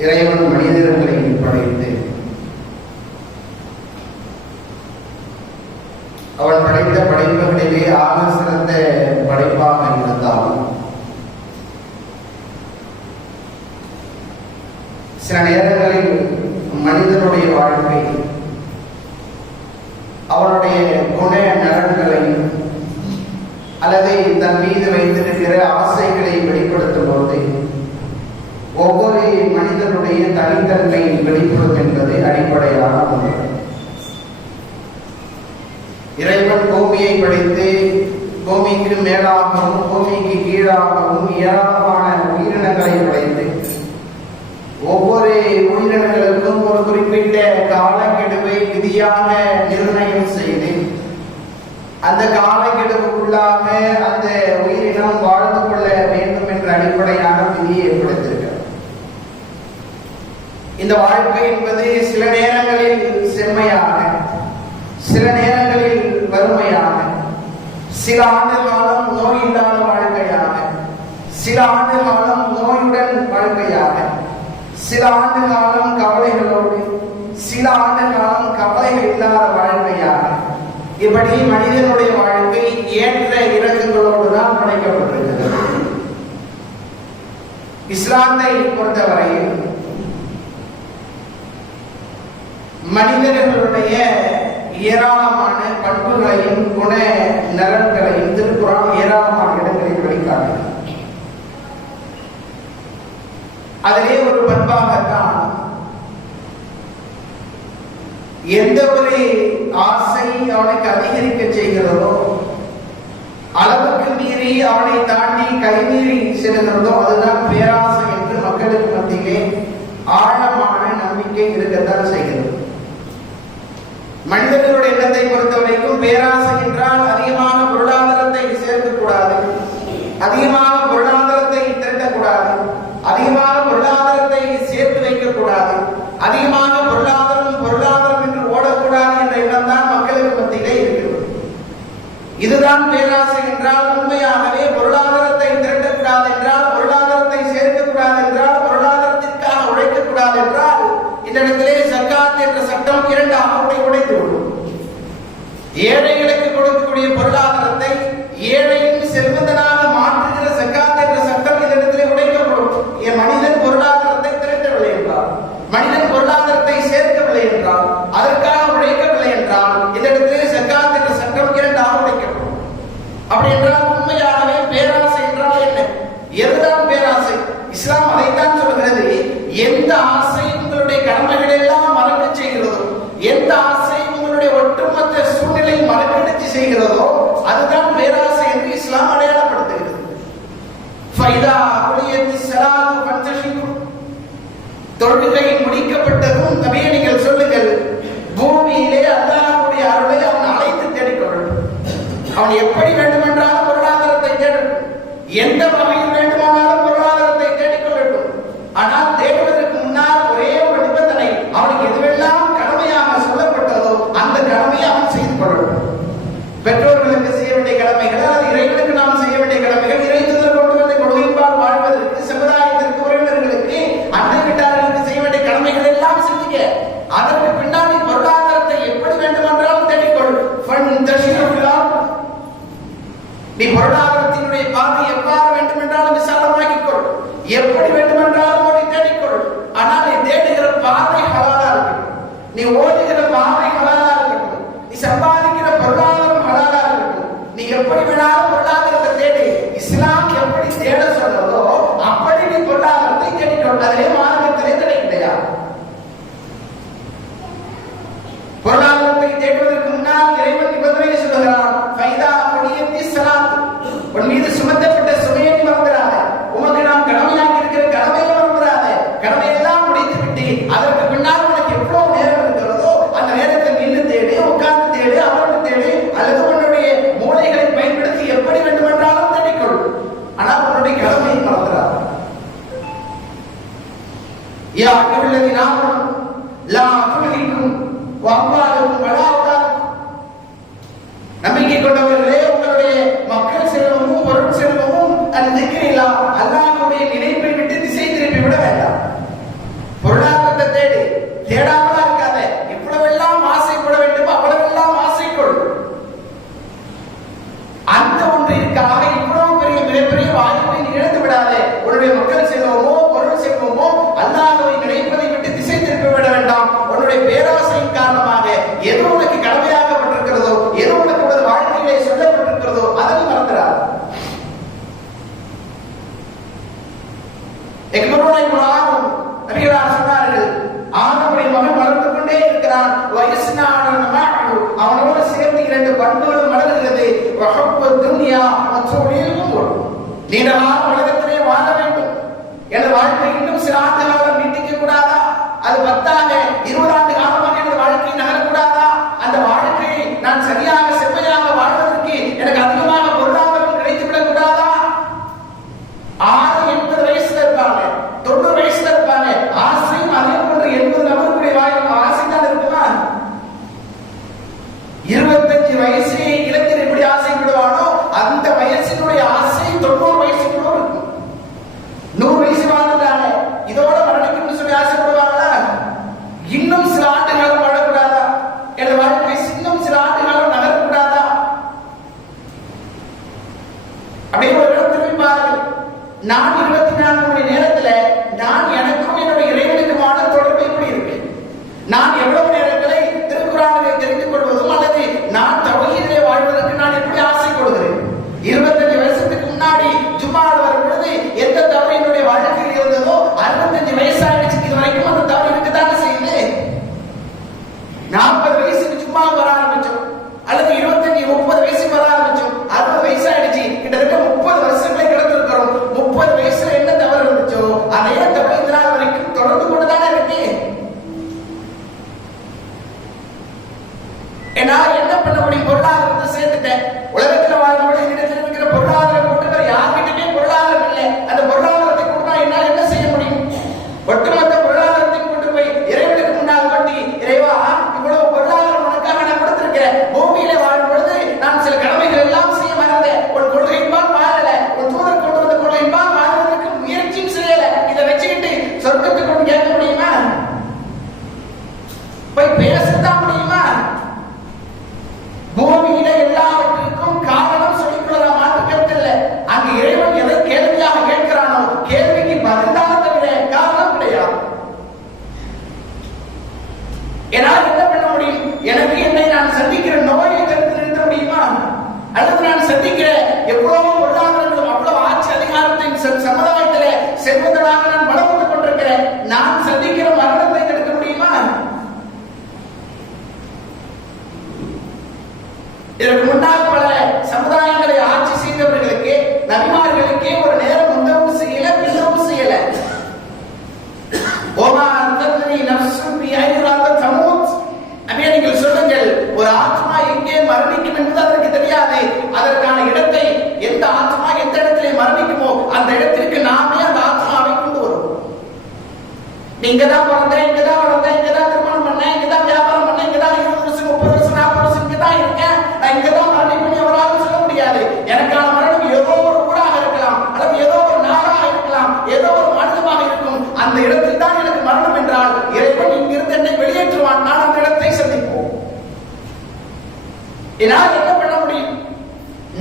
இறைவன் மனிதர்களை படைத்து. அவன் படைத்த படைப்புகளிலே ஆக சிறந்த படைப்பாக இருந்தாலும் சில நேரங்களில் மனிதனுடைய வாழ்க்கை அவனுடைய குண நலன்களை அல்லது தன் மீது வைத்திருக்கிற ஆசைகளை வெளிப்படுத்தும் போது ஒவ்வொரு தனித்தன்மை வெளிப்படும் என்பது அடிப்படையான ஒன்று இறைவன் பூமியை படைத்து பூமிக்கு மேலாகவும் பூமிக்கு கீழாகவும் ஏராளமான உயிரினங்களை படைத்து ஒவ்வொரு உயிரினங்களுக்கும் ஒரு குறிப்பிட்ட காலக்கெடுவை விதியாக நிர்ணயம் செய்து அந்த காலக்கெடுவுக்குள்ளாக அந்த உயிரினம் வாழ்ந்து கொள்ள வேண்டும் என்ற அடிப்படையான விதியை ஏற்படுத்தியிருக்கிறார் இந்த வாழ்க்கை என்பது சில நேரங்களில் செம்மையாக சில நேரங்களில் வறுமையாக சில ஆண்டு காலம் நோய் இல்லாத வாழ்க்கையாக சில ஆண்டு காலம் நோயுடன் வாழ்க்கையாக சில ஆண்டு காலம் கவலைகளோடு சில ஆண்டு காலம் கவலைகள் இல்லாத வாழ்க்கையாக. இப்படி மனிதனுடைய வாழ்க்கை ஏற்ற இறக்கங்களோடு தான் படைக்கப்பட்டிருக்கிறது. இஸ்லாத்தை பொறுத்தவரையில் மனிதர்களுடைய ஏராளமான பண்புகளையும் குண நலன்களையும் திருக்குறான் ஏராளமான இடங்களில் வெளிக்காட்டுகிறது அதிலே ஒரு பண்பாகத்தான் எந்த ஒரு ஆசை அவனுக்கு அதிகரிக்க செய்கிறதோ அளவுக்கு மீறி அவனை தாண்டி கைமீறி செல்கிறதோ அதுதான் பேராசை என்று மக்களுக்கு மத்தியிலே ஆழமான நம்பிக்கை இருக்கத்தான் செய்கிறது மனிதர்களுடைய எண்ணத்தை பொறுத்த வரைக்கும் பேராசை என்றால் அதிகமாக பொருளாதாரத்தை சேர்க்கக்கூடாது. அதிகமாக பொருளாதாரத்தை திரட்டக்கூடாது. அதிகமாக பொருளாதாரத்தை சேர்த்து வைக்கக்கூடாது. அதிகமாக பொருளாதாரம் பொருளாதாரம் என்று ஓடக்கூடாது என்ற எண்ணம் தான் மக்களுக்கு மத்தியிலே இருக்கிறது. இதுதான் பேராசை Here Hearing. Y எப்படி விழாலும் பொருளாதாரத்தை தேடி இஸ்லாம் எப்படி தேட சொன்னதோ அப்படி நீ பொருளாதாரத்தை தேடிட்டு அதிலே மார்க்கத்திலே கிடைக்கலையா பொருளாதாரத்தை தேடுவதற்கு முன்னால் இறைவன் நிபந்தனையை சொல்லுகிறான் يا أيها الذين آمنوا لا تلهكم وأموالكم ولا أولادكم நம்பிக்கை கொண்டவர்களே உங்களுடைய மக்கள் செல்வமும் பொருள் செல்வமும் அந்த திக்கிரிலா பண்புகளும் வளர்கிறது வகப்பு துனியா மற்றும் நீண்டமான உலகத்திலே வாழ வேண்டும். எனது வாழ்க்கை இன்னும் சில ஆண்டுகள் And I அடுத்து நான் சந்திக்கிறேன். எவ்வளவு பொருளாதாரம் அவ்வளவு ஆட்சி அதிகாரத்தின் சமுதாயத்திலே செல்வந்தனாக நான் பலப்பட்டுக் கொண்டிருக்கிறேன். நான் சந்திக்கிற மரணத்தை தடுக்க முடியுமா? இதற்கு முன்னால் பல சமுதாயங்களை ஆட்சி செய்தவர்களுக்கு நபிமார்கள் நீங்க தான் பிறந்தேன் இங்கதான் வளர்ந்தேன் திருமணம் பண்ணேன் இங்கதான் வியாபாரம் பண்ணேன் இங்கதான் இருபது வருஷம் முப்பது வருஷம் நாற்பது வருஷம் இங்கதான் இருக்கேன். நான் இங்கதான் தான் பண்ணி எவராலும் சொல்ல முடியாது. எனக்கான மரணம் ஏதோ ஒரு ஊராக இருக்கலாம் அல்லது ஏதோ ஒரு நாடாக இருக்கலாம் ஏதோ ஒரு மாநிலமாக இருக்கும். அந்த இடத்தில் தான் எனக்கு மரணம் என்றால் இறைவன் இங்கிருந்து என்னை வெளியேற்றுவான். நான் அந்த இடத்தை சந்திப்போம். என்னால் என்ன பண்ண முடியும்?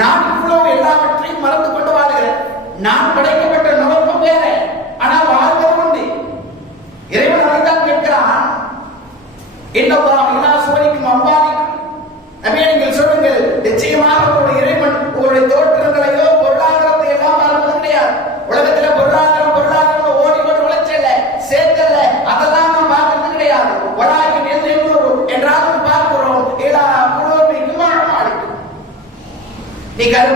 நான் இவ்வளவு எல்லாவற்றையும் மறந்து கொண்டு வாழ்கிறேன் நான் படைக்க நீ கரு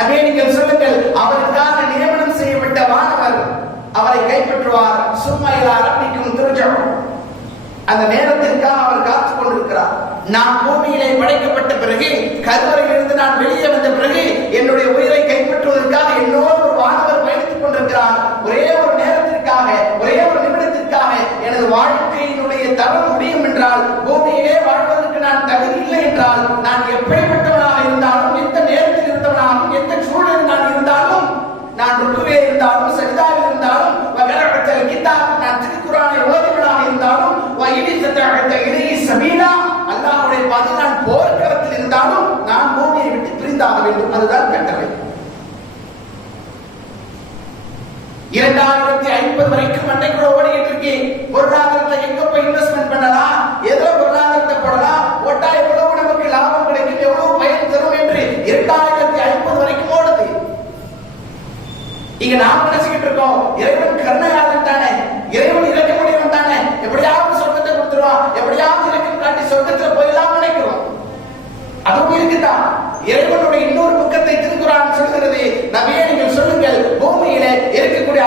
அப்படியே நீங்கள் சொல்லுங்கள் அவருக்காக நியமனம் செய்யப்பட்ட வானவர் அவரை கைப்பற்றுவார். சும்மா ஆரம்பிக்கும் திருஜம். அந்த நேரத்திற்காக அவர் காத்துக் கொண்டிருக்கிறார். நான் பூமியிலே படைக்கப்பட்ட பிறகு கருவறையிலிருந்து நான் வெளியே வந்த பிறகு என்னுடைய உயிரை கைப்பற்றுவதற்காக என்னோடு ஒரு வானவர் பயணித்துக் கொண்டிருக்கிறார் ஒரே ஒரு நேரத்திற்காக ஒரே ஒரு நிமிடத்திற்காக எனது வாழ்க்கையினுடைய தரம் முடியும் என்றால் பூமியிலே வாழ்வதற்கு நான் தகுதி இல்லை என்றால் நான் எப்படிப்பட்டவனாக இருந்தாலும் எந்த நேரத்தில் இருந்தவனாகவும் எந்த சூழலில் நான் இருந்தாலும் நான் ருக்குவே இருந்தாலும் சரிதாவில் இருந்தாலும் வகரகத்தல் கிதாப் நான் திருக்குறானை ஓதுவனாக இருந்தாலும் வயிடி சத்தகத்த இடையே சபீலா அல்லாஹ்வுடைய பாதை நான் போர்க்களத்தில் இருந்தாலும் நான் பூமியை விட்டு பிரிந்தாக வேண்டும் அதுதான் கட்டளை இரண்டாயிரத்தி ஐம்பது வரைக்கும் அன்னைக்குள்ள ஓடிட்டு இருக்கேன் பொருளாதாரத்தை எங்க போய் இன்வெஸ்ட்மெண்ட் பண்ணலாம்? எதுல பொருளாதாரத்தை போடலாம்? ஒட்டா எவ்வளவு நமக்கு லாபம் கிடைக்கும். எவ்வளவு பயன் தரும் என்று இரண்டாயிரத்தி ஐம்பது வரைக்கும் ஓடுது. இங்க நாம் நினைச்சுக்கிட்டு இருக்கோம்? இறைவன் கருணையாளன் தானே. இறைவன் இறக்க முடியவன் தானே. எப்படியாவது சொர்க்கத்தை கொடுத்துருவான். எப்படியாவது இறக்கம் காட்டி சொர்க்கத்துல போயிடலாம் நினைக்கிறோம். அதுவும் இருக்குதான் இறைவனுடைய இன்னொரு பக்கத்தை திருக்குறான் சொல்கிறது. நபியே நீங்கள் சொல்லுங்கள் பூமியில இருக்கக்கூடிய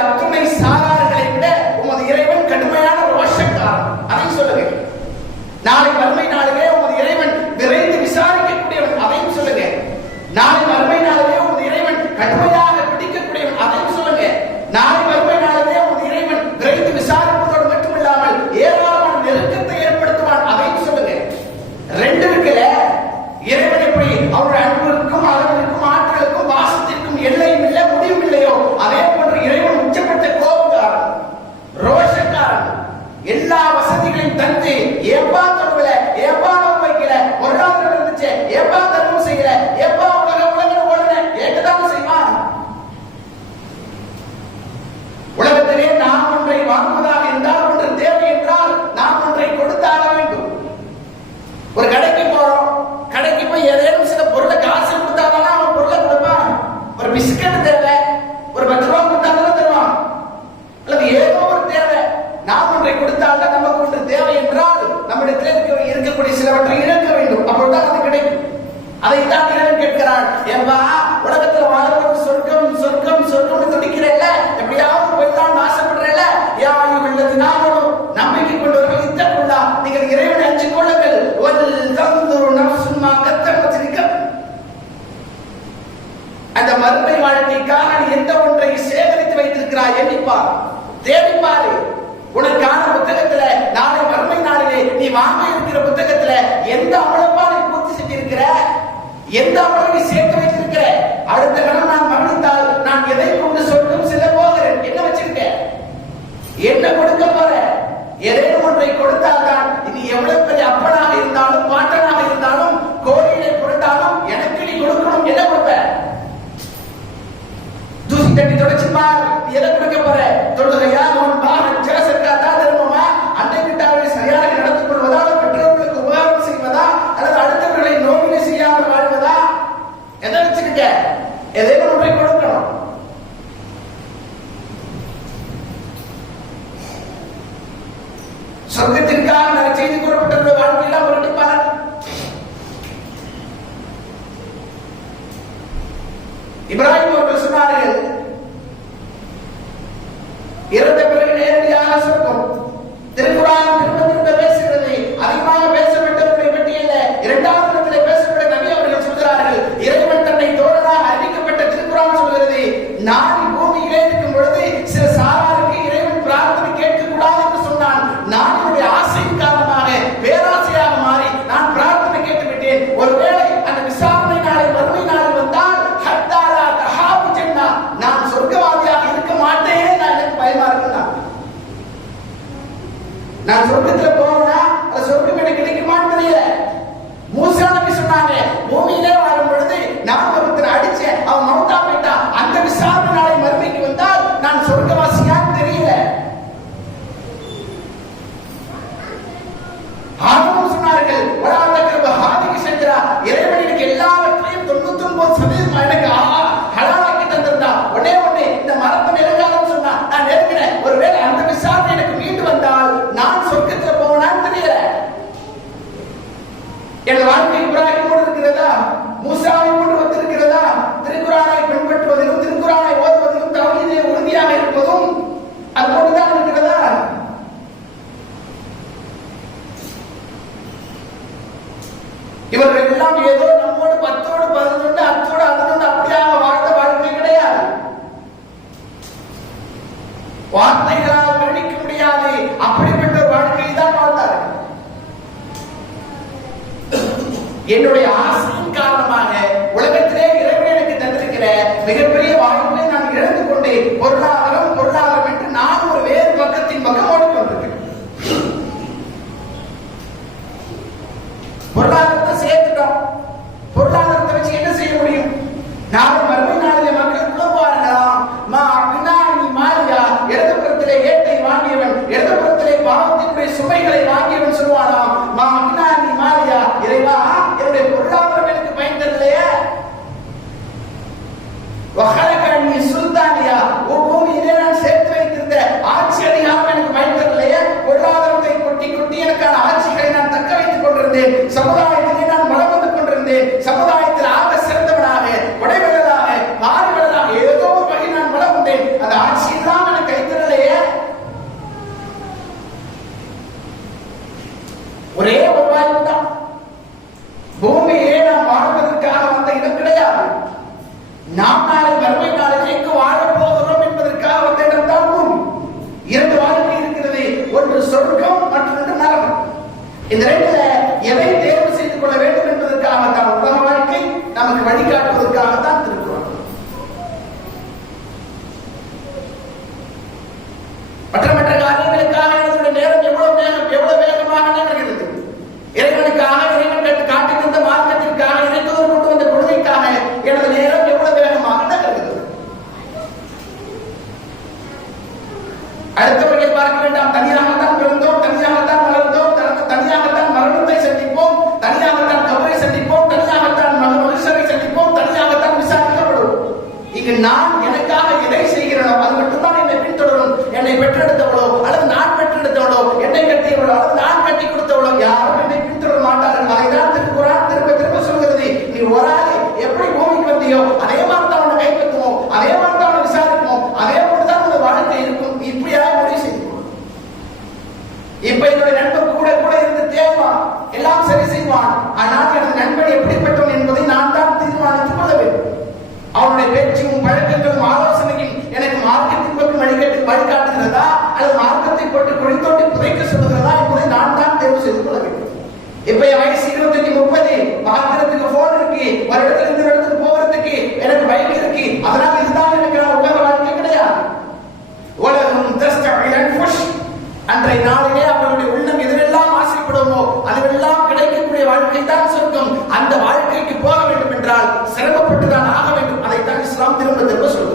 நாம் வாங்க இருக்கிற புத்தகத்துல எந்த அவ்வளவா நீ பூர்த்தி செஞ்சிருக்கிற? எந்த அளவு சேர்த்து வைத்திருக்கிற? அடுத்த கணம் நான் கவனித்தால் நான் எதை கொண்டு சொல்லும் செல்ல போகிறேன். என்ன வச்சிருக்கேன்? என்ன கொடுக்க போற? எதை ஒன்றை கொடுத்தால் தான் இது எவ்வளவு பெரிய அப்பனா? ஏதேனும் ஒன்றை கொடுக்கணும் சொர்க்கத்திற்காக செய்தி கூறப்பட்டது பொருளாதாரத்தை சேர்த்துட்டோம். பொருளாதார சமுதாயத்திலே நான் மனம் வந்து கொண்டிருந்தேன். சமுதாயத்தில் ஆக சிறந்தவனாக உடைவர்களாக பாடுவர்களாக ஏதோ ஒரு வகை நான் மனம் வந்தேன். அந்த ஆட்சி எனக்கு கைத்தரலையே ஒரே ஒரு வாய்ப்பு தான் பூமியே நான் வாழ்வதற்காக வந்த இடம் கிடையாது. நாம் நாளை வறுமை செய்து கொள்ள வேண்டும் இப்ப என் வயசு இருபத்தஞ்சு முப்பது பாக்குறதுக்கு போன் இருக்கு ஒரு இடத்துல இருந்து இடத்துக்கு போறதுக்கு எனக்கு பைக் இருக்கு அதனால இதுதான் எனக்கு உலக வாழ்க்கை கிடையாது. அன்றைய நாளிலே அவர்களுடைய உள்ளம் எதிரெல்லாம் ஆசைப்படுமோ அதுவெல்லாம் கிடைக்கக்கூடிய வாழ்க்கை தான் சொர்க்கம். அந்த வாழ்க்கைக்கு போக வேண்டும் என்றால் சிரமப்பட்டுதான் ஆக வேண்டும். அதைத்தான் இஸ்லாம் திரும்ப திரும்ப சொல்லும்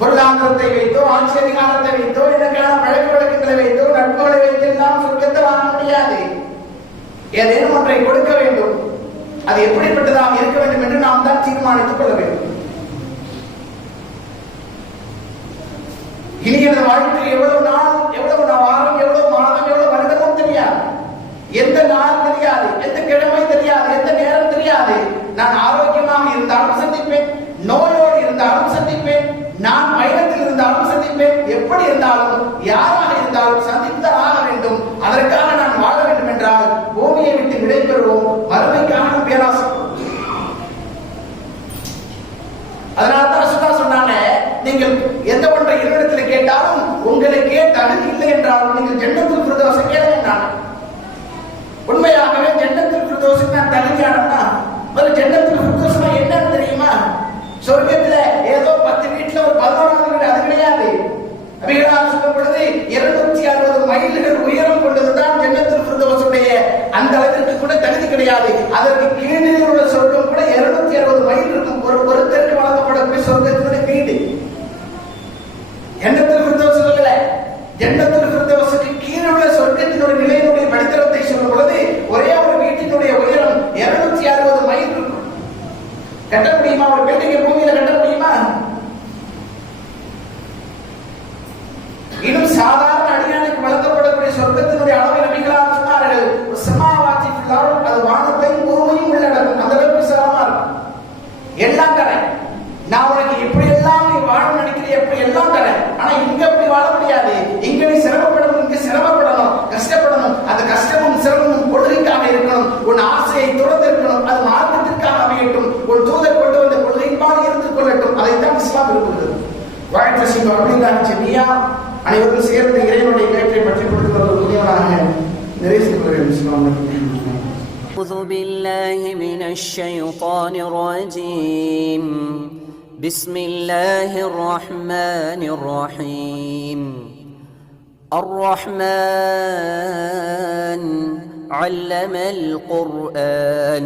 பொருளாதாரத்தை வைத்தோ ஆட்சி அதிகாரத்தை வைத்தோ எனக்கான பழக்க வழக்கங்களை வைத்தோ நட்புகளை வைத்து எல்லாம் சொர்க்கத்தை வாங்க முடியாது. ஏதேனும் ஒன்றை கொடுக்க வேண்டும். அது எப்படிப்பட்டதாக இருக்க வேண்டும் என்று நாம் தான் தீர்மானித்துக் கொள்ள வேண்டும். இனி எனது வாழ்க்கையில் எவ்வளவு நாள் எவ்வளவு வாரம் எவ்வளவு மாதம் எவ்வளவு வருடமும் தெரியாது. எந்த நாள் வாழ்க்கை செய்வோம் அப்படின்றாங்க சென்னியா அனைவரும் சேர்ந்து இறைவனுடைய கேட்டை பற்றி கொடுத்து ஒரு புதியவனாக நிறைவு செய்து கொள்ள வேண்டும் இஸ்லாம் أعوذ بالله من الشيطان الرجيم بسم الله الرحمن الرحيم الرحمن علم القرآن